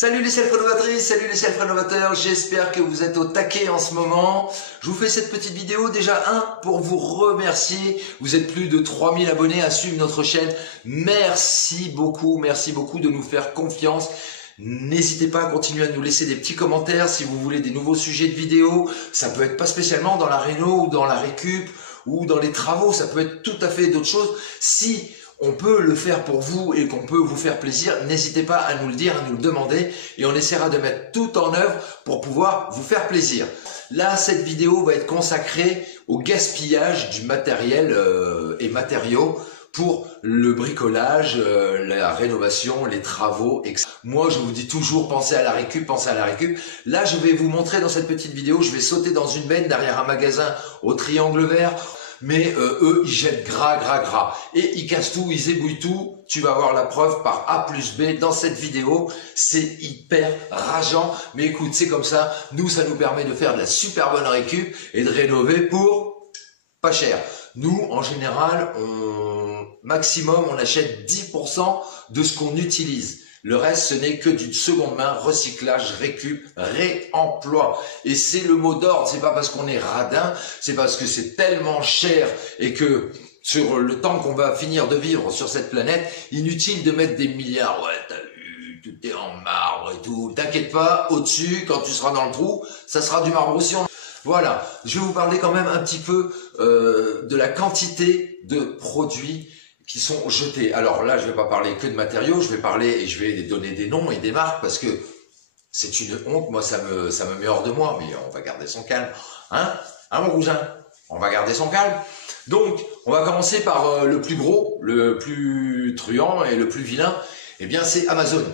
Salut les self-rénovatrices, salut les self-rénovateurs, j'espère que vous êtes au taquet en ce moment. Je vous fais cette petite vidéo déjà pour vous remercier. Vous êtes plus de 3000 abonnés à suivre notre chaîne. Merci beaucoup de nous faire confiance. N'hésitez pas à continuer à nous laisser des petits commentaires si vous voulez des nouveaux sujets de vidéos. Ça peut être pas spécialement dans la réno ou dans la récup ou dans les travaux, ça peut être tout à fait d'autres choses. Si on peut le faire pour vous et qu'on peut vous faire plaisir, n'hésitez pas à nous le dire, à nous le demander et on essaiera de mettre tout en œuvre pour pouvoir vous faire plaisir. Là, cette vidéo va être consacrée au gaspillage du matériel et matériaux pour le bricolage, la rénovation, les travaux, etc. Moi, je vous dis toujours, pensez à la récup, pensez à la récup. Là, je vais vous montrer dans cette petite vidéo, je vais sauter dans une benne derrière un magasin au triangle vert. Mais eux, ils jettent gras. Et ils cassent tout, ils ébouillent tout. Tu vas voir la preuve par A plus B dans cette vidéo. C'est hyper rageant. Mais écoute, c'est comme ça. Nous, ça nous permet de faire de la super bonne récup et de rénover pour pas cher. Nous, en général, maximum, on achète 10% de ce qu'on utilise. Le reste, ce n'est que du seconde main, recyclage, récup, réemploi. Et c'est le mot d'ordre. C'est pas parce qu'on est radin, c'est parce que c'est tellement cher et que sur le temps qu'on va finir de vivre sur cette planète, inutile de mettre des milliards. Ouais, t'as vu, tout est en marbre et tout. T'inquiète pas, au-dessus, quand tu seras dans le trou, ça sera du marbre aussi. Voilà. Je vais vous parler quand même un petit peu de la quantité de produits qui sont jetés. Alors là, je vais pas parler que de matériaux, je vais parler et je vais donner des noms et des marques parce que c'est une honte. Moi, ça me met hors de moi, mais on va garder son calme. Hein, mon cousin? On va garder son calme. Donc, on va commencer par le plus gros, le plus truand et le plus vilain. Eh bien, c'est Amazon.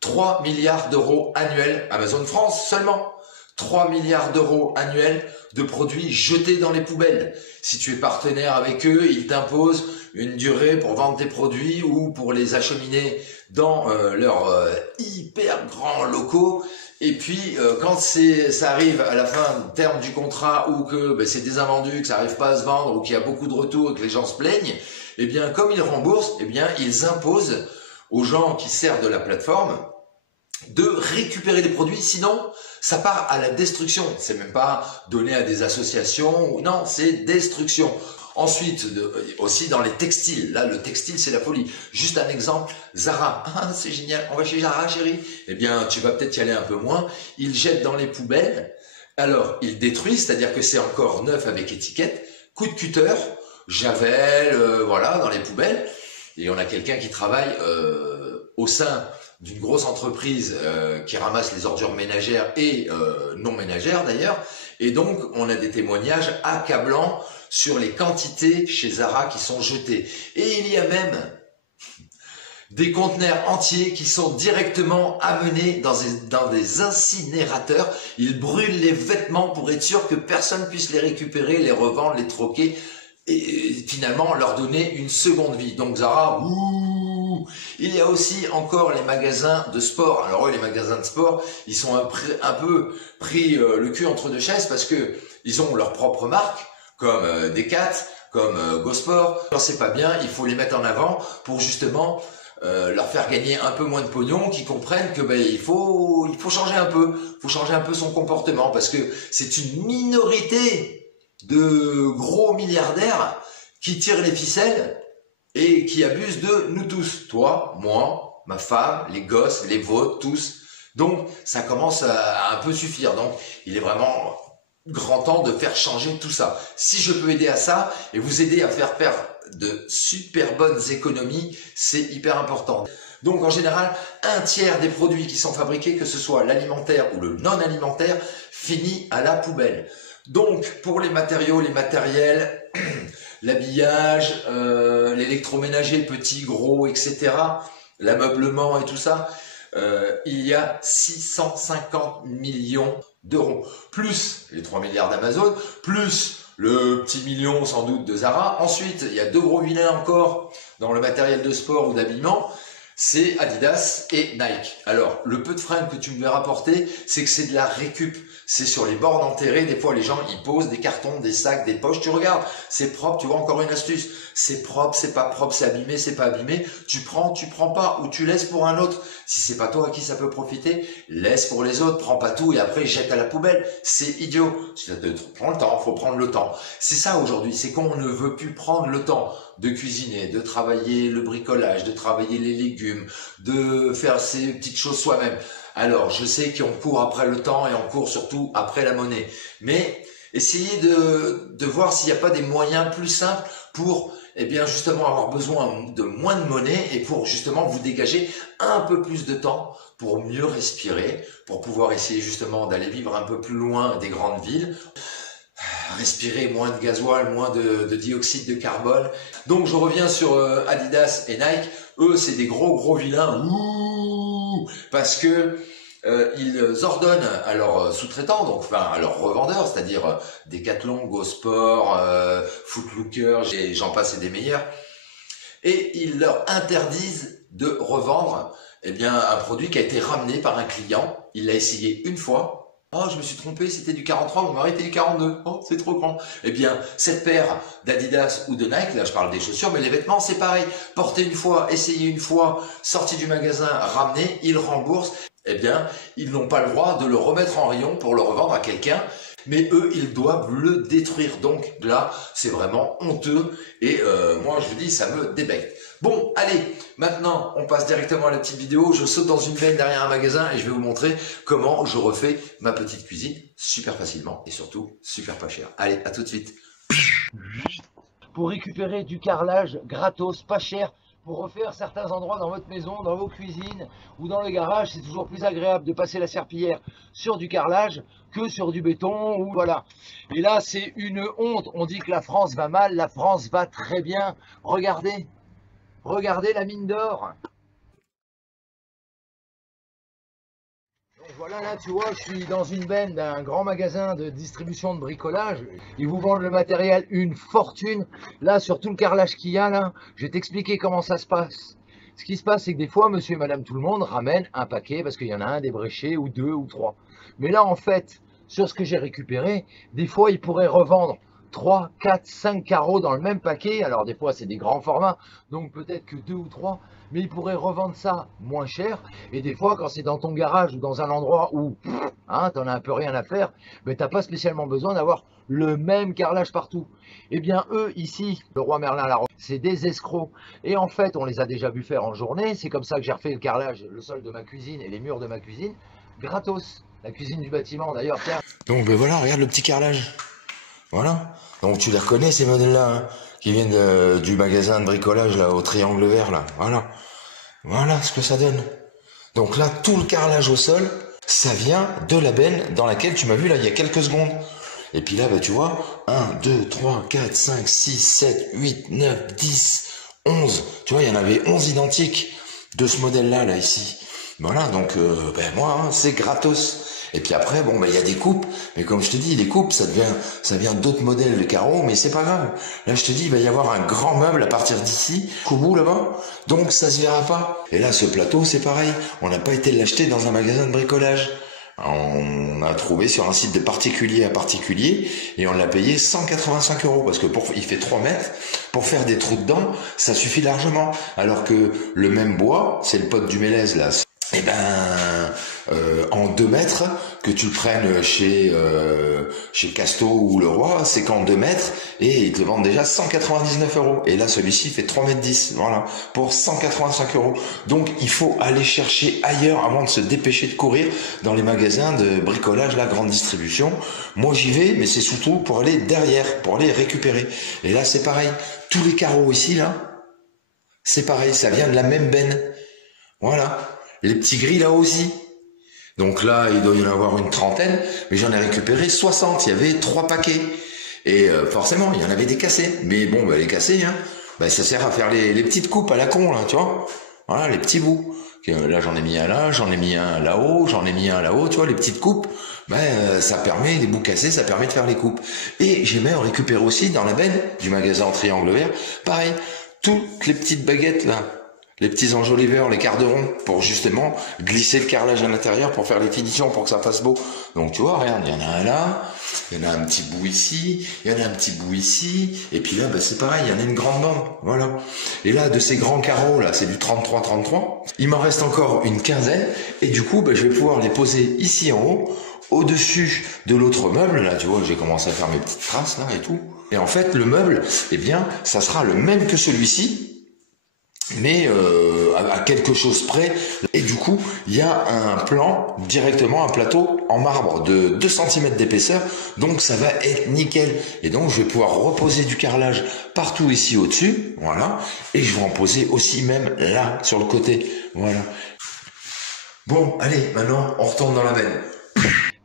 3 milliards d'euros annuels. Amazon France seulement. 3 milliards d'euros annuels de produits jetés dans les poubelles. Si tu es partenaire avec eux, ils t'imposent une durée pour vendre tes produits ou pour les acheminer dans leurs hyper grands locaux. Et puis, quand ça arrive à la fin terme du contrat ou que c'est des invendus, que ça n'arrive pas à se vendre ou qu'il y a beaucoup de retours et que les gens se plaignent, eh bien, comme ils remboursent, eh bien, ils imposent aux gens qui servent de la plateforme de récupérer des produits, sinon ça part à la destruction. C'est même pas donné à des associations, non, c'est destruction. Ensuite, aussi dans les textiles, là le textile c'est la folie. Juste un exemple, Zara, c'est génial, on va chez Zara chérie. Eh bien tu vas peut-être y aller un peu moins, ils jettent dans les poubelles, alors ils détruisent, c'est-à-dire que c'est encore neuf avec étiquette, coup de cutter, javel, voilà, dans les poubelles. Et on a quelqu'un qui travaille au sein d'une grosse entreprise qui ramasse les ordures ménagères et non ménagères d'ailleurs. Et donc, on a des témoignages accablants sur les quantités chez Zara qui sont jetées. Et il y a même des conteneurs entiers qui sont directement amenés dans des incinérateurs. Ils brûlent les vêtements pour être sûr que personne puisse les récupérer, les revendre, les troquer et finalement leur donner une seconde vie. Donc Zara, il y a aussi encore les magasins de sport. Alors eux, les magasins de sport, ils sont un peu pris le cul entre deux chaises parce que ils ont leur propre marque, comme Decat, comme Gosport. Alors c'est pas bien, il faut les mettre en avant pour justement leur faire gagner un peu moins de pognon, qu'ils comprennent que il faut changer un peu, son comportement parce que c'est une minorité de gros milliardaires qui tirent les ficelles et qui abusent de nous tous, toi, moi, ma femme, les gosses, les vôtres, tous. Donc, ça commence à un peu suffire. Donc, il est vraiment grand temps de faire changer tout ça. Si je peux aider à ça et vous aider à faire de super bonnes économies, c'est hyper important. Donc, en général, un tiers des produits qui sont fabriqués, que ce soit l'alimentaire ou le non alimentaire, finit à la poubelle. Donc, pour les matériaux, les matériels, l'habillage, l'électroménager, petit, gros, etc., l'ameublement et tout ça, il y a 650 millions d'euros. Plus les 3 milliards d'Amazon, plus le petit million sans doute de Zara. Ensuite, il y a deux gros vilains encore dans le matériel de sport ou d'habillement. c'est Adidas et Nike. Alors, le peu de fringues que tu me verras porter, c'est que c'est de la récup. C'est sur les bornes enterrées. Des fois, les gens, ils posent des cartons, des sacs, des poches. Tu regardes, c'est propre. Tu vois, encore une astuce. C'est propre, c'est pas propre, c'est abîmé, c'est pas abîmé. Tu prends pas, ou tu laisses pour un autre. Si c'est pas toi à qui ça peut profiter, laisse pour les autres. Prends pas tout et après, jette à la poubelle. C'est idiot. Prends le temps, faut prendre le temps. C'est ça aujourd'hui, c'est qu'on ne veut plus prendre le temps de cuisiner, de travailler le bricolage, de travailler les légumes, de faire ces petites choses soi-même. Alors, je sais qu'on court après le temps et on court surtout après la monnaie. Mais essayez de voir s'il n'y a pas des moyens plus simples pour, eh bien, justement avoir besoin de moins de monnaie et pour justement vous dégager un peu plus de temps pour mieux respirer, pour pouvoir essayer justement d'aller vivre un peu plus loin des grandes villes. Respirer moins de gasoil, moins de dioxyde de carbone. Donc je reviens sur Adidas et Nike. Eux, c'est des gros vilains. Ouh, parce que ils ordonnent à leurs sous-traitants, donc enfin à leurs revendeurs, c'est-à-dire Decathlon, Go Sport, Foot Locker, j'en passe et des meilleurs. Et ils leur interdisent de revendre eh bien un produit qui a été ramené par un client. Il l'a essayé une fois. Oh, je me suis trompé, c'était du 43, vous m'arrêtez du 42. Oh, c'est trop grand. Eh bien, cette paire d'Adidas ou de Nike, là je parle des chaussures, mais les vêtements c'est pareil. Porter une fois, essayer une fois, sorti du magasin, ramener, ils remboursent. Eh bien, ils n'ont pas le droit de le remettre en rayon pour le revendre à quelqu'un. Mais eux, ils doivent le détruire. Donc là, c'est vraiment honteux. Et moi, je vous dis, ça me débecte. Bon, allez, maintenant, on passe directement à la petite vidéo. Je saute dans une benne derrière un magasin et je vais vous montrer comment je refais ma petite cuisine super facilement et surtout super pas cher. Allez, à tout de suite. Pour récupérer du carrelage gratos, pas cher, pour refaire certains endroits dans votre maison, dans vos cuisines ou dans le garage, c'est toujours plus agréable de passer la serpillière sur du carrelage que sur du béton ou voilà. Et là, c'est une honte. On dit que la France va mal, la France va très bien. Regardez. Regardez la mine d'or. Voilà, là, tu vois, je suis dans une benne d'un grand magasin de distribution de bricolage. Ils vous vendent le matériel une fortune. Là, sur tout le carrelage qu'il y a, là, je vais t'expliquer comment ça se passe. Ce qui se passe, c'est que des fois, monsieur et madame tout le monde ramène un paquet parce qu'il y en a un débréché ou deux ou trois. Mais là, en fait, sur ce que j'ai récupéré, des fois, ils pourraient revendre 3, 4, 5 carreaux dans le même paquet. Alors des fois c'est des grands formats, donc peut-être que 2 ou 3, mais ils pourraient revendre ça moins cher. Et des fois quand c'est dans ton garage ou dans un endroit où t'en as un peu rien à faire, mais t'as pas spécialement besoin d'avoir le même carrelage partout. Eh bien eux ici, le roi Merlin la c'est des escrocs. Et en fait on les a déjà vus faire en journée. C'est comme ça que j'ai refait le carrelage, le sol de ma cuisine et les murs de ma cuisine, gratos. La cuisine du bâtiment d'ailleurs, tiens. Donc ben voilà, regarde le petit carrelage. Voilà. Donc tu les reconnais ces modèles-là, hein, qui viennent du magasin de bricolage là, au triangle vert là. Voilà. Voilà ce que ça donne. Donc là, tout le carrelage au sol, ça vient de la benne dans laquelle tu m'as vu là il y a quelques secondes. Et puis là, bah, tu vois, 1, 2, 3, 4, 5, 6, 7, 8, 9, 10, 11. Tu vois, il y en avait 11 identiques de ce modèle-là, là, ici. Voilà, donc ben moi, hein, c'est gratos. Et puis après, bon, ben il y a des coupes, mais comme je te dis, les coupes, ça vient d'autres modèles de carreaux, mais c'est pas grave. Là, je te dis, il va y avoir un grand meuble à partir d'ici, qu'au bout là-bas, donc ça se verra pas. Et là, ce plateau, c'est pareil. On n'a pas été l'acheter dans un magasin de bricolage. On a trouvé sur un site de particulier à particulier et on l'a payé 185 € parce que il fait 3 mètres. Pour faire des trous dedans, ça suffit largement. Alors que le même bois, c'est le pote du Mélèze là. Eh ben, en 2 mètres, que tu le prennes chez Casto ou Le Roi, c'est qu'en 2 mètres, et ils te le vendent déjà 199 €. Et là, celui-ci fait 3,10 m, voilà, pour 185 €. Donc, il faut aller chercher ailleurs avant de se dépêcher de courir dans les magasins de bricolage, la grande distribution. Moi, j'y vais, mais c'est surtout pour aller derrière, pour aller récupérer. Et là, c'est pareil. Tous les carreaux ici, là, c'est pareil, ça vient de la même benne. Voilà. Les petits gris là aussi. Donc là, il doit y en avoir une trentaine, mais j'en ai récupéré 60. Il y avait 3 paquets. Et forcément, il y en avait des cassés. Mais bon, bah, les cassés, hein, bah, ça sert à faire les petites coupes à la con, là, tu vois. Voilà, les petits bouts. Là, j'en ai mis un là, j'en ai mis un là-haut, j'en ai mis un là-haut, tu vois, les petites coupes. Ben, ça permet, les bouts cassés, ça permet de faire les coupes. Et j'ai même récupéré aussi dans la benne du magasin en triangle vert, pareil, toutes les petites baguettes là. les petits enjoliveurs, les quarts de rond, pour justement glisser le carrelage à l'intérieur, pour faire les finitions, pour que ça fasse beau. Donc tu vois, regarde, il y en a un là, il y en a un petit bout ici, il y en a un petit bout ici, et puis là, bah, c'est pareil, il y en a une grande bande, voilà. Et là, de ces grands carreaux, là, c'est du 33-33, il m'en reste encore une quinzaine, et du coup, bah, je vais pouvoir les poser ici en haut, au-dessus de l'autre meuble, là, tu vois, j'ai commencé à faire mes petites traces, là, et tout. Et en fait, le meuble, eh bien, ça sera le même que celui-ci, mais à quelque chose près. Et du coup, il y a un plan, directement un plateau en marbre de 2 cm d'épaisseur, donc ça va être nickel. Et donc, je vais pouvoir reposer du carrelage partout ici au-dessus, voilà, et je vais en poser aussi même là, sur le côté, voilà. Bon, allez, maintenant, on retourne dans la benne.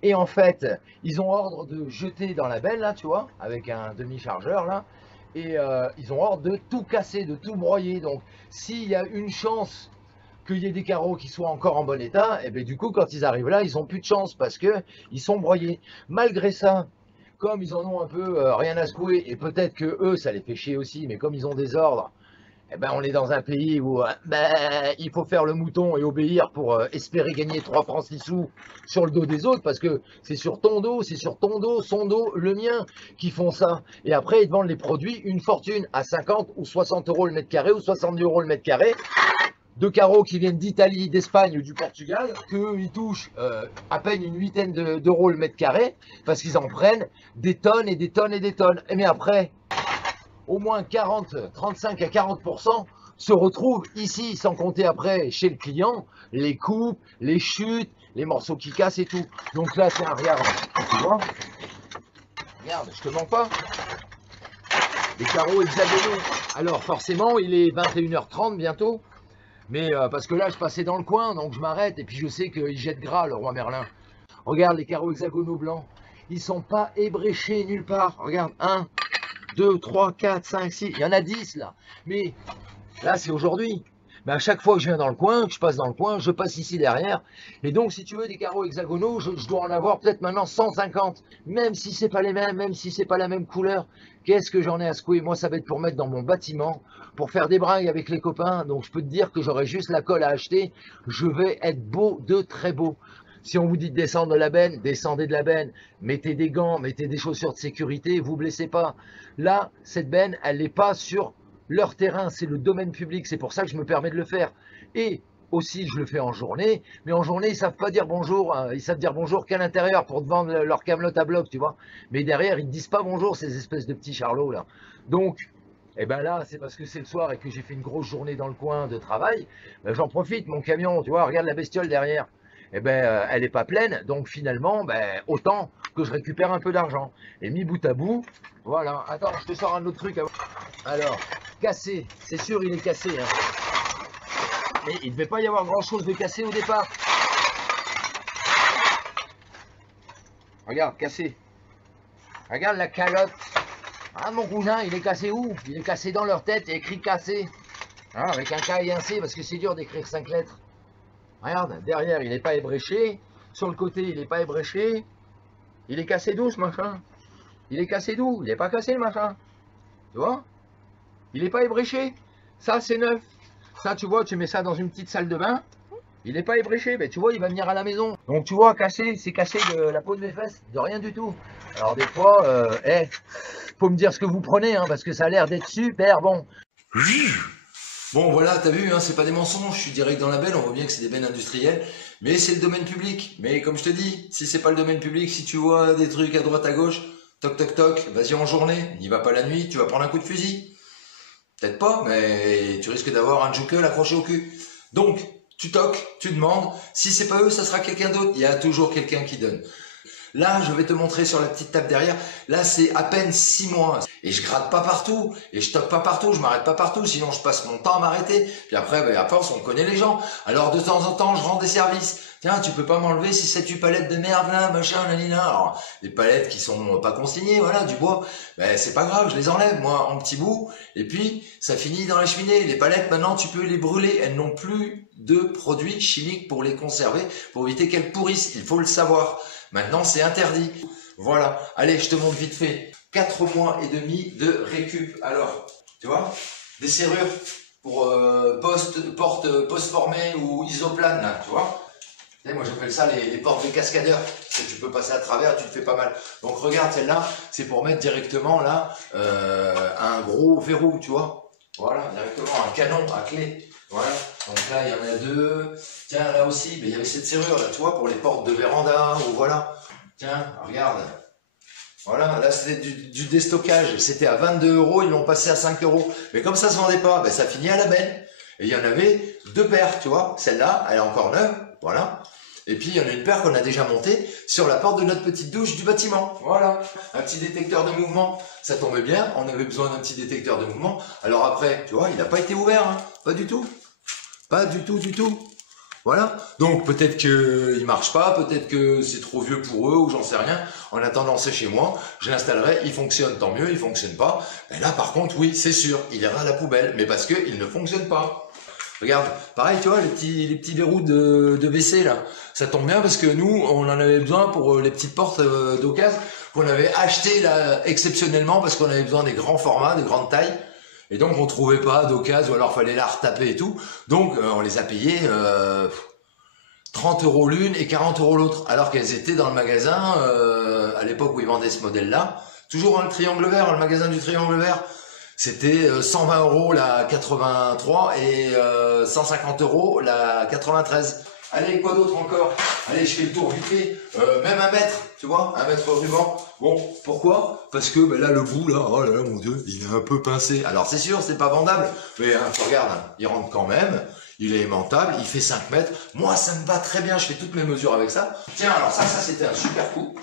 Et en fait, ils ont ordre de jeter dans la benne, là, tu vois, avec un demi-chargeur, là. Et ils ont ordre de tout casser, de tout broyer. Donc, s'il y a une chance qu'il y ait des carreaux qui soient encore en bon état, et bien du coup, quand ils arrivent là, ils n'ont plus de chance parce qu'ils sont broyés. Malgré ça, comme ils en ont un peu rien à secouer, et peut-être que eux, ça les fait chier aussi, mais comme ils ont des ordres, eh ben, on est dans un pays où il faut faire le mouton et obéir pour espérer gagner 3 francs 6 sous sur le dos des autres, parce que c'est sur ton dos, c'est sur ton dos, son dos, le mien, qui font ça. Et après, ils te vendent les produits une fortune à 50 ou 60 euros le mètre carré ou 70 euros le mètre carré. De carreaux qui viennent d'Italie, d'Espagne ou du Portugal, qu'eux, ils touchent à peine une huitaine d'euros le mètre carré, parce qu'ils en prennent des tonnes et des tonnes et des tonnes. Mais après, au moins 35 à 40% se retrouvent ici, sans compter après chez le client, les coupes, les chutes, les morceaux qui cassent et tout. Donc là, tiens, regarde, tu vois, regarde, je te mens pas, les carreaux hexagonaux. Alors forcément, il est 21h30 bientôt, mais parce que là, je passais dans le coin, donc je m'arrête, et puis je sais qu'il jette gras, le roi Merlin. Regarde les carreaux hexagonaux blancs, ils sont pas ébréchés nulle part. Regarde, 1, 2, 3, 4, 5, 6, il y en a 10 là. Mais là, c'est aujourd'hui. Mais à chaque fois que je viens dans le coin, que je passe dans le coin, je passe ici derrière. Et donc, si tu veux des carreaux hexagonaux, je dois en avoir peut-être maintenant 150. Même si c'est pas les mêmes, même si c'est pas la même couleur. Qu'est-ce que j'en ai à secouer? Moi, ça va être pour mettre dans mon bâtiment, pour faire des bringues avec les copains. Donc, je peux te dire que j'aurai juste la colle à acheter. Je vais être beau de très beau. Si on vous dit de descendre de la benne, descendez de la benne, mettez des gants, mettez des chaussures de sécurité, vous blessez pas. Là, cette benne, elle n'est pas sur leur terrain, c'est le domaine public, c'est pour ça que je me permets de le faire. Et aussi, je le fais en journée, mais en journée, ils ne savent pas dire bonjour, hein. Ils savent dire bonjour qu'à l'intérieur pour te vendre leur camelote à bloc, tu vois. Mais derrière, ils ne disent pas bonjour, ces espèces de petits charlots là. Donc, et ben là, c'est parce que c'est le soir et que j'ai fait une grosse journée dans le coin de travail, ben j'en profite, mon camion, tu vois, regarde la bestiole derrière. Eh ben, elle n'est pas pleine, donc finalement, ben, autant que je récupère un peu d'argent. Et mis bout à bout, voilà. Attends, je te sors un autre truc. Alors, cassé, c'est sûr, il est cassé. Hein. Mais il ne devait pas y avoir grand-chose de cassé au départ. Regarde, cassé. Regarde la calotte. Ah, mon cousin, il est cassé où? Il est cassé dans leur tête, il est écrit cassé. Hein, avec un K et un C, parce que c'est dur d'écrire 5 lettres. Regarde, derrière, il n'est pas ébréché. Sur le côté, il n'est pas ébréché. Il est cassé d'où, ce machin? Il est cassé d'où? Il n'est pas cassé, le machin. Tu vois? Il n'est pas ébréché. Ça, c'est neuf. Ça, tu vois, tu mets ça dans une petite salle de bain. Il n'est pas ébréché. Mais tu vois, il va venir à la maison. Donc, tu vois, cassé, c'est cassé de la peau de mes fesses. De rien du tout. Alors, des fois, faut me dire ce que vous prenez, hein, parce que ça a l'air d'être super bon. Bon voilà, t'as vu, hein, c'est pas des mensonges, je suis direct dans la benne, on voit bien que c'est des bennes industrielles, mais c'est le domaine public. Mais comme je te dis, si c'est pas le domaine public, si tu vois des trucs à droite à gauche, toc toc toc, vas-y en journée, n'y va pas la nuit, tu vas prendre un coup de fusil. Peut-être pas, mais tu risques d'avoir un jukel accroché au cul. Donc, tu toques, tu demandes, si c'est pas eux, ça sera quelqu'un d'autre, il y a toujours quelqu'un qui donne. Là, je vais te montrer sur la petite table derrière. Là, c'est à peine 6 mois. Et je gratte pas partout. Et je toque pas partout. Je m'arrête pas partout. Sinon, je passe mon temps à m'arrêter. Puis après, à force, on connaît les gens. Alors, de temps en temps, je rends des services. Tiens, tu peux pas m'enlever si c'est une palette de merde, là, machin, nanina. Alors, des palettes qui sont pas consignées, voilà, du bois. Ben, c'est pas grave, je les enlève, moi, en petits bouts. Et puis, ça finit dans la cheminée. Les palettes, maintenant, tu peux les brûler. Elles n'ont plus de produits chimiques pour les conserver, pour éviter qu'elles pourrissent. Il faut le savoir. Maintenant, c'est interdit. Voilà. Allez, je te montre vite fait. 4 mois et demi de récup. Alors, tu vois, des serrures. pour porte post-formée ou isoplane, là, tu vois. Et moi j'appelle ça les portes de cascadeur. Tu sais, tu peux passer à travers, tu te fais pas mal. Donc regarde celle-là, c'est pour mettre directement là un gros verrou, tu vois. Voilà, directement un canon à clé. Voilà. Donc là il y en a deux. Tiens là aussi, mais il y avait cette serrure là, tu vois, pour les portes de véranda ou voilà. Tiens, regarde. Voilà, là c'était du déstockage. C'était à 22 €, ils l'ont passé à 5 €. Mais comme ça se vendait pas, ben, ça finit à la benne. Et il y en avait deux paires, tu vois. Celle-là, elle est encore neuve, voilà. Et puis il y en a une paire qu'on a déjà montée sur la porte de notre petite douche du bâtiment. Voilà, un petit détecteur de mouvement. Ça tombait bien, on avait besoin d'un petit détecteur de mouvement. Alors après, tu vois, il n'a pas été ouvert, hein. Pas du tout. Pas du tout, du tout. Voilà. Donc peut-être qu'il marche pas, peut-être que c'est trop vieux pour eux ou j'en sais rien. En attendant, c'est chez moi, je l'installerai, il fonctionne, tant mieux, il fonctionne pas. Et là par contre, oui, c'est sûr, il ira à la poubelle, mais parce qu'il ne fonctionne pas. Regarde, pareil, tu vois, les petits verrous de WC là, ça tombe bien parce que nous, on en avait besoin pour les petites portes d'occasion qu'on avait achetées là exceptionnellement parce qu'on avait besoin des grands formats, des grandes tailles. Et donc on trouvait pas d'occasion, ou alors fallait la retaper et tout. Donc on les a payés 30 € l'une et 40 € l'autre, alors qu'elles étaient dans le magasin à l'époque où ils vendaient ce modèle-là. Toujours le triangle vert, le magasin du triangle vert. C'était 120 € la 83 et 150 € la 93. Allez, quoi d'autre encore? Allez, je fais le tour vite fait. Même 1 mètre, tu vois, 1 mètre ruban. Bon, pourquoi? Parce que ben là, le bout, là, oh là là, mon Dieu, il est un peu pincé. Alors c'est sûr, c'est pas vendable, mais hein, tu regardes, hein, il rentre quand même. Il est aimantable, il fait 5 mètres. Moi, ça me va très bien, je fais toutes mes mesures avec ça. Tiens, alors ça c'était un super coup.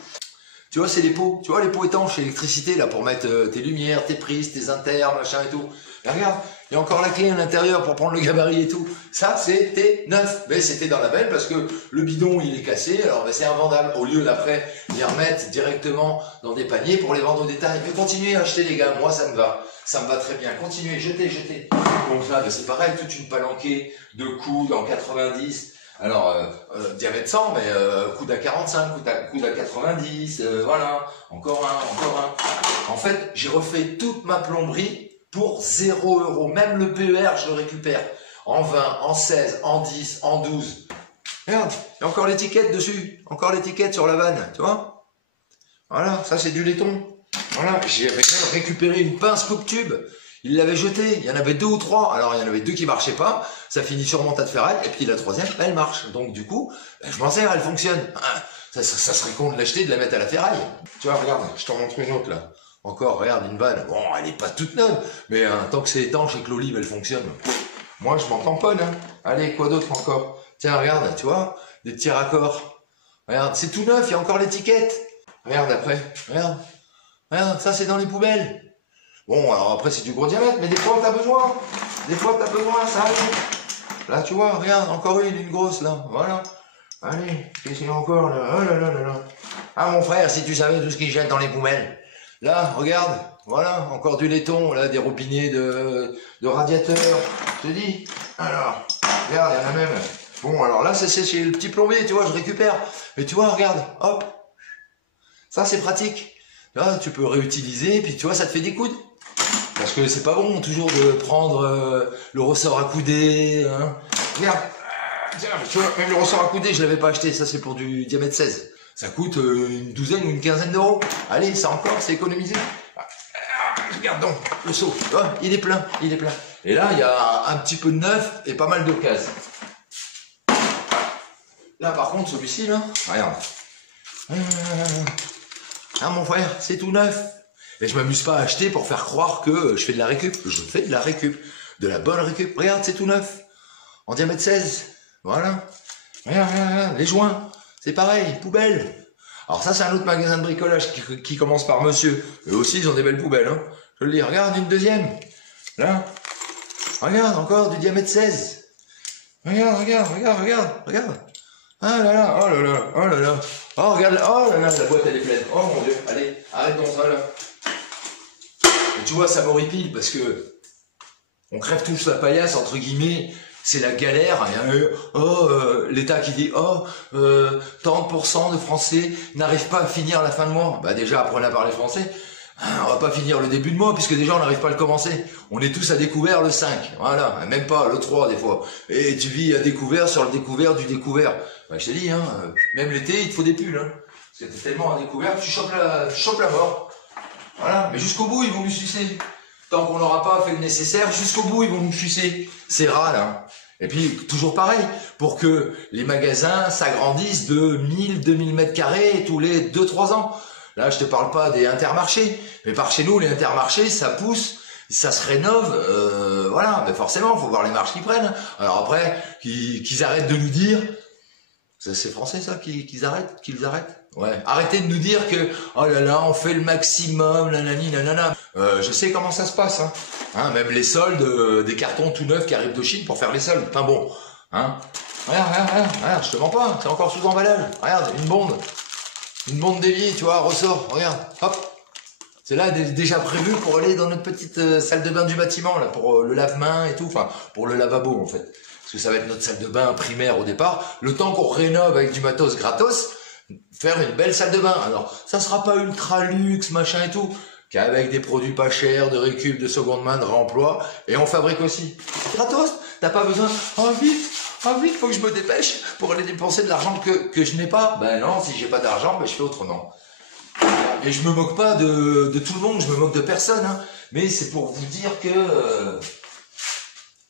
Tu vois, c'est les pots. Tu vois, les pots étanches, électricité, là, pour mettre tes lumières, tes prises, tes inters, machin et tout. Et regarde, il y a encore la clé à l'intérieur pour prendre le gabarit et tout. Ça, c'était neuf. Mais c'était dans la benne parce que le bidon, il est cassé. Alors, ben, c'est invendable. Au lieu d'après les remettre directement dans des paniers pour les vendre au détail. Mais continuez à acheter, les gars. Moi, ça me va. Ça me va très bien. Continuez, jetez, jetez. Donc là, ben, c'est pareil, toute une palanquée de coudes en 90. Alors, diamètre 100, mais coude à 45, coude à 90, voilà, encore un. En fait, j'ai refait toute ma plomberie pour 0 €. Même le PER, je le récupère en 20, en 16, en 10, en 12. Regarde, il y a encore l'étiquette dessus, encore l'étiquette sur la vanne, tu vois. Voilà, ça c'est du laiton. Voilà, j'ai même récupéré une pince coupe-tube. Il l'avait jeté, il y en avait 2 ou 3, alors il y en avait 2 qui marchaient pas, ça finit sur mon tas de ferraille, et puis la troisième, elle marche. Donc du coup, je m'en sers, elle fonctionne. Ça serait con de l'acheter, de la mettre à la ferraille. Tu vois, regarde, je t'en montre une autre là. Encore, regarde, une vanne. Bon, elle est pas toute neuve, mais tant que c'est étanche et que l'olive, elle fonctionne. Moi, je m'en tamponne. Hein. Allez, quoi d'autre encore? Tiens, regarde, tu vois, des petits raccords. Regarde, c'est tout neuf, il y a encore l'étiquette. Regarde après, regarde. Regarde, ça c'est dans les poubelles. Bon, alors après c'est du gros diamètre, mais des fois t'as besoin. Des fois t'as besoin, ça arrive. Là tu vois, regarde, encore une grosse là, voilà. Allez, qu'est-ce qu'il y a encore là? Oh là là là là. Ah mon frère, si tu savais tout ce qu'ils jettent dans les poubelles. Là, regarde, voilà, encore du laiton, là, des robinets de radiateurs. Je te dis. Alors, regarde, il y en a même. Bon, alors là, c'est chez le petit plombier, tu vois, je récupère. Mais tu vois, regarde, hop. Ça c'est pratique. Là, tu peux réutiliser, puis tu vois, ça te fait des coudes. Parce que c'est pas bon toujours de prendre le ressort à couder. Hein. Regarde, tiens, tu vois, même le ressort à couder, je l'avais pas acheté. Ça, c'est pour du diamètre 16. Ça coûte une douzaine ou une quinzaine d'euros. Allez, ça encore, c'est économisé. Regarde donc, le seau. Oh, il est plein, il est plein. Et là, il y a un petit peu de neuf et pas mal d'occasion. Là, par contre, celui-ci, là, regarde. Ah, mon frère, c'est tout neuf. Et je m'amuse pas à acheter pour faire croire que je fais de la récup. Je fais de la récup. De la bonne récup. Regarde, c'est tout neuf. En diamètre 16. Voilà. Regarde, regarde, les joints. C'est pareil, poubelle. Alors ça, c'est un autre magasin de bricolage qui commence par monsieur. Eux aussi, ils ont des belles poubelles. Hein. Je le dis, regarde, une deuxième. Là. Regarde, encore du diamètre 16. Regarde, regarde, regarde, regarde, regarde. Ah là là, oh là là, oh là là. Oh, regarde, oh là là, la boîte, elle est pleine. Oh mon Dieu, allez, arrête ton ça là. Et tu vois, ça m'horripile parce que on crève tous la paillasse, entre guillemets, c'est la galère. L'État qui dit, 30% de Français n'arrivent pas à finir la fin de mois. Bah déjà, apprenez à parler français. On va pas finir le début de mois, puisque déjà on n'arrive pas à le commencer. On est tous à découvert le 5, voilà, même pas le 3 des fois. Et tu vis à découvert sur le découvert du découvert. Bah, je t'ai dit, hein, même l'été, il te faut des pulls. Hein, parce que t'es tellement à découvert que tu chopes la mort. Voilà, mais jusqu'au bout, ils vont nous sucer. Tant qu'on n'aura pas fait le nécessaire, jusqu'au bout, ils vont nous sucer. C'est rare, là. Et puis, toujours pareil, pour que les magasins s'agrandissent de 1000, 2000 mètres carrés tous les 2-3 ans. Là, je te parle pas des Intermarchés, mais par chez nous, les Intermarchés, ça pousse, ça se rénove, voilà, mais forcément, faut voir les marches qu'ils prennent. Alors après, qu'ils arrêtent de nous dire, c'est français ça, qu'ils arrêtent, ouais, arrêtez de nous dire que, oh là là, on fait le maximum, nanani, nanana. Je sais comment ça se passe, hein, même les soldes, des cartons tout neufs qui arrivent de Chine pour faire les soldes, enfin bon, hein. Regarde, je te mens pas, c'est encore sous emballage, regarde, une bonde d'évier, tu vois, ressort, regarde, hop. C'est là déjà prévu pour aller dans notre petite salle de bain du bâtiment, là, pour le lave-main et tout, enfin, pour le lavabo, en fait. Parce que ça va être notre salle de bain primaire au départ. Le temps qu'on rénove avec du matos gratos, faire une belle salle de bain. Alors, ça sera pas ultra luxe, machin et tout, qu'avec des produits pas chers, de récup, de seconde main, de réemploi, et on fabrique aussi. Gratos, t'as pas besoin, oh vite, faut que je me dépêche pour aller dépenser de l'argent que je n'ai pas. Ben non, si j'ai pas d'argent, ben je fais autrement. Et je me moque pas de tout le monde, je me moque de personne, hein. Mais c'est pour vous dire que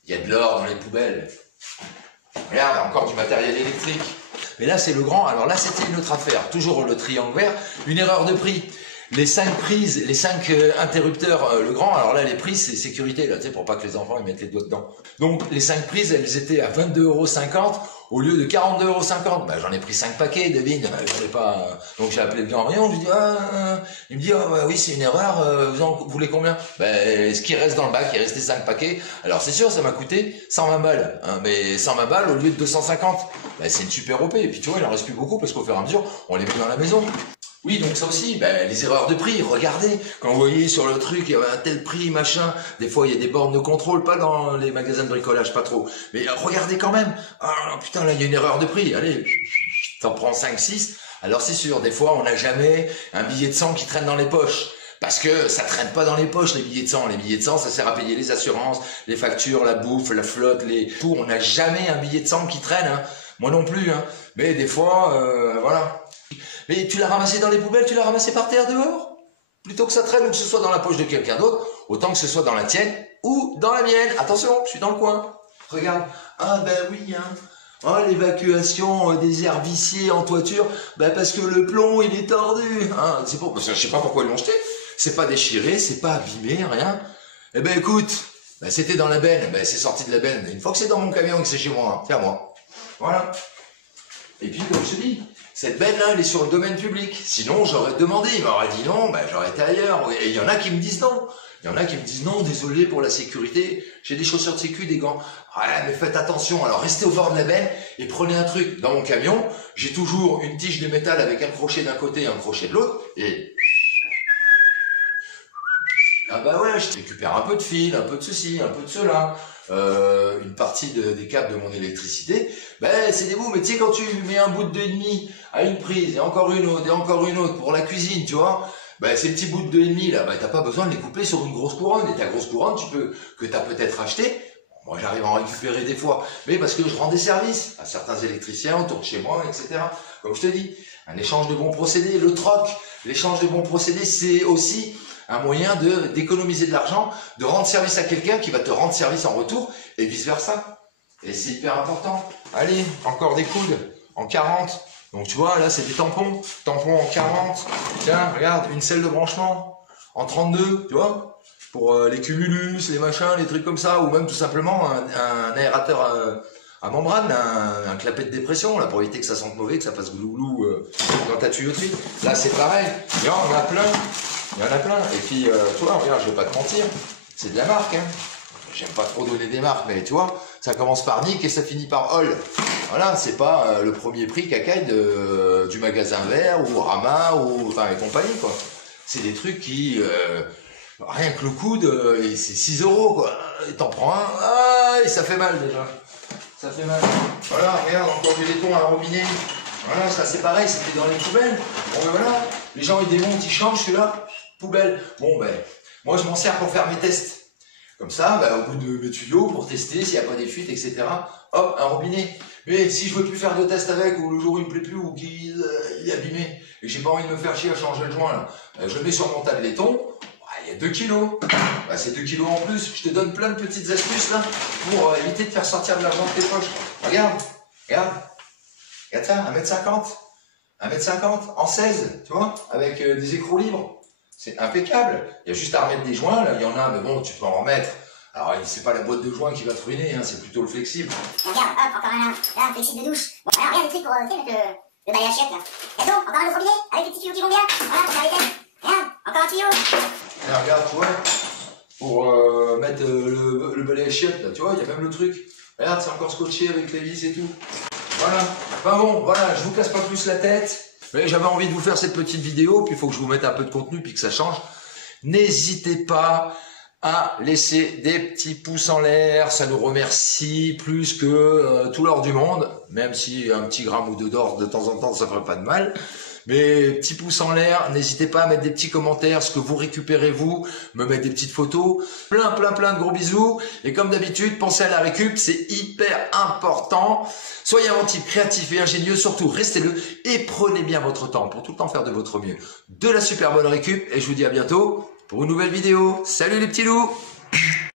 y a de l'or dans les poubelles. Regarde, encore du matériel électrique. Mais là, c'est le grand. Alors là, c'était une autre affaire. Toujours le triangle vert. Une erreur de prix. Les 5 prises, les 5 interrupteurs, le grand, alors là, les prises, c'est sécurité, là, tu sais, pour pas que les enfants, ils mettent les doigts dedans. Donc, les 5 prises, elles étaient à 22,50 € au lieu de 42,50 €. Ben, j'en ai pris 5 paquets, devine, j'en ai pas, donc j'ai appelé le gars en rayon, je lui dis, il me dit, bah, oui, c'est une erreur, vous en voulez combien? Ben, ce qui reste dans le bac, il restait 5 paquets. Alors, c'est sûr, ça m'a coûté 120 balles, hein, mais 120 balles au lieu de 250. Ben, c'est une super OP. Et puis, tu vois, il en reste plus beaucoup parce qu'au fur et à mesure, on les met dans la maison. Oui, donc ça aussi, ben, les erreurs de prix, regardez, quand vous voyez sur le truc, il y a un tel prix, machin, des fois il y a des bornes de contrôle, pas dans les magasins de bricolage, pas trop, mais regardez quand même, ah putain, là il y a une erreur de prix, allez, t'en prends 5-6, alors c'est sûr, des fois on n'a jamais un billet de 100 qui traîne dans les poches, parce que ça traîne pas dans les poches les billets de 100, ça sert à payer les assurances, les factures, la bouffe, la flotte, tout, on n'a jamais un billet de 100 qui traîne, hein. Moi non plus, hein, mais des fois, voilà. Mais tu l'as ramassé dans les poubelles, tu l'as ramassé par terre dehors? Plutôt que ça traîne ou que ce soit dans la poche de quelqu'un d'autre, autant que ce soit dans la tienne ou dans la mienne. Attention, je suis dans le coin. Regarde. Ah ben oui, hein. Oh, l'évacuation des herbicides en toiture, ben parce que le plomb il est tordu. Hein. C'est pour, je sais pas pourquoi ils l'ont jeté. C'est pas déchiré, c'est pas abîmé, rien. Eh ben écoute, ben, c'était dans la benne, ben c'est sorti de la benne. Une fois que c'est dans mon camion et que c'est chez moi, hein, c'est à moi. Voilà. Et puis comme je te dis, cette benne-là, elle est sur le domaine public. Sinon, j'aurais demandé. Il m'aurait dit non, ben, j'aurais été ailleurs. Et il y en a qui me disent non. Il y en a qui me disent non, désolé pour la sécurité. J'ai des chaussures de sécu, des gants. Ouais, mais faites attention. Alors, restez au bord de la benne et prenez un truc. Dans mon camion, j'ai toujours une tige de métal avec un crochet d'un côté et un crochet de l'autre. Et ah bah ouais, je récupère un peu de fil, un peu de ceci, un peu de cela. Une partie des câbles de mon électricité, ben c'est des bouts, mais tu sais quand tu mets un bout de 2,5 à une prise et encore une autre pour la cuisine, tu vois, ben ces petits bouts de 2,5 là, ben t'as pas besoin de les couper sur une grosse couronne, et ta grosse couronne que t'as peut-être acheté, moi j'arrive à en récupérer des fois, mais parce que je rends des services à certains électriciens autour de chez moi, etc. Comme je te dis, un échange de bons procédés, le troc, l'échange de bons procédés, c'est aussi un moyen d'économiser de l'argent, de rendre service à quelqu'un qui va te rendre service en retour, et vice versa. Et c'est hyper important. Allez, encore des coudes en 40. Donc tu vois, là c'est des tampons en 40. Tiens, regarde, une selle de branchement en 32, tu vois, pour les cumulus, les machins, les trucs comme ça, ou même tout simplement un aérateur à membrane, un clapet de dépression, là, pour éviter que ça sente mauvais, que ça fasse glouglou dans ta tuyauterie. Là c'est pareil, il y en a plein. Il y en a plein, et puis, tu vois, regarde, je vais pas te mentir, c'est de la marque, hein. J'aime pas trop donner des marques, mais tu vois, ça commence par Nick et ça finit par Hall. Voilà, c'est pas le premier prix cacaille du magasin vert, ou Rama, ou, enfin, et compagnie, quoi. C'est des trucs qui, rien que le coude, c'est 6 €, quoi. Et t'en prends un, ah, et ça fait mal, déjà. Ça fait mal. Voilà, regarde, encore du laiton à la robinet. Voilà, ça c'est pareil, c'était dans les poubelles. Bon ben voilà, les gens ils démontent, ils changent celui-là. poubelle. Bon, ben, moi, je m'en sers pour faire mes tests. Comme ça, au bout de mes tuyaux, pour tester s'il n'y a pas des fuites, etc. Hop, un robinet. Mais si je veux plus faire de test avec, ou le jour où il me plaît plus, ou qu'il est abîmé, et que j'ai pas envie de me faire chier à changer le joint, là, je le mets sur mon tas de laiton, il y a 2 kilos. C'est 2 kilos en plus. Je te donne plein de petites astuces là pour éviter de faire sortir de l'argent de tes poches. Regarde, regarde. Regarde ça, 1m50. 1m50 en 16, tu vois, avec des écrous libres. C'est impeccable. Il y a juste à remettre des joints, là, il y en a, mais bon, tu peux en remettre. Alors, c'est pas la boîte de joints qui va te ruiner, hein, c'est plutôt le flexible. Regarde, hop, encore un là, un flexible de douche. Bon, alors, regarde le truc pour mettre le balai à chiottes, là. Gâteau, encore un autre robinet, avec des petits tuyaux qui vont bien. Voilà, pour faire les tests. Regarde, encore un tuyau. Et regarde, tu vois, pour mettre le balai à chiottes, là, tu vois, il y a même le truc. Regarde, c'est encore scotché avec les vis et tout. Voilà. Enfin bon, voilà, je vous casse pas plus la tête. Mais j'avais envie de vous faire cette petite vidéo, puis il faut que je vous mette un peu de contenu, puis que ça change. N'hésitez pas à laisser des petits pouces en l'air, ça nous remercie plus que tout l'or du monde, même si un petit gramme ou deux d'or de temps en temps, ça ferait pas de mal. Mais petits pouces en l'air, n'hésitez pas à mettre des petits commentaires, ce que vous récupérez vous, me mettre des petites photos, plein de gros bisous. Et comme d'habitude, pensez à la récup, c'est hyper important. Soyez inventifs, créatifs et ingénieux, surtout restez-le et prenez bien votre temps pour tout le temps faire de votre mieux. De la super bonne récup et je vous dis à bientôt pour une nouvelle vidéo. Salut les petits loups!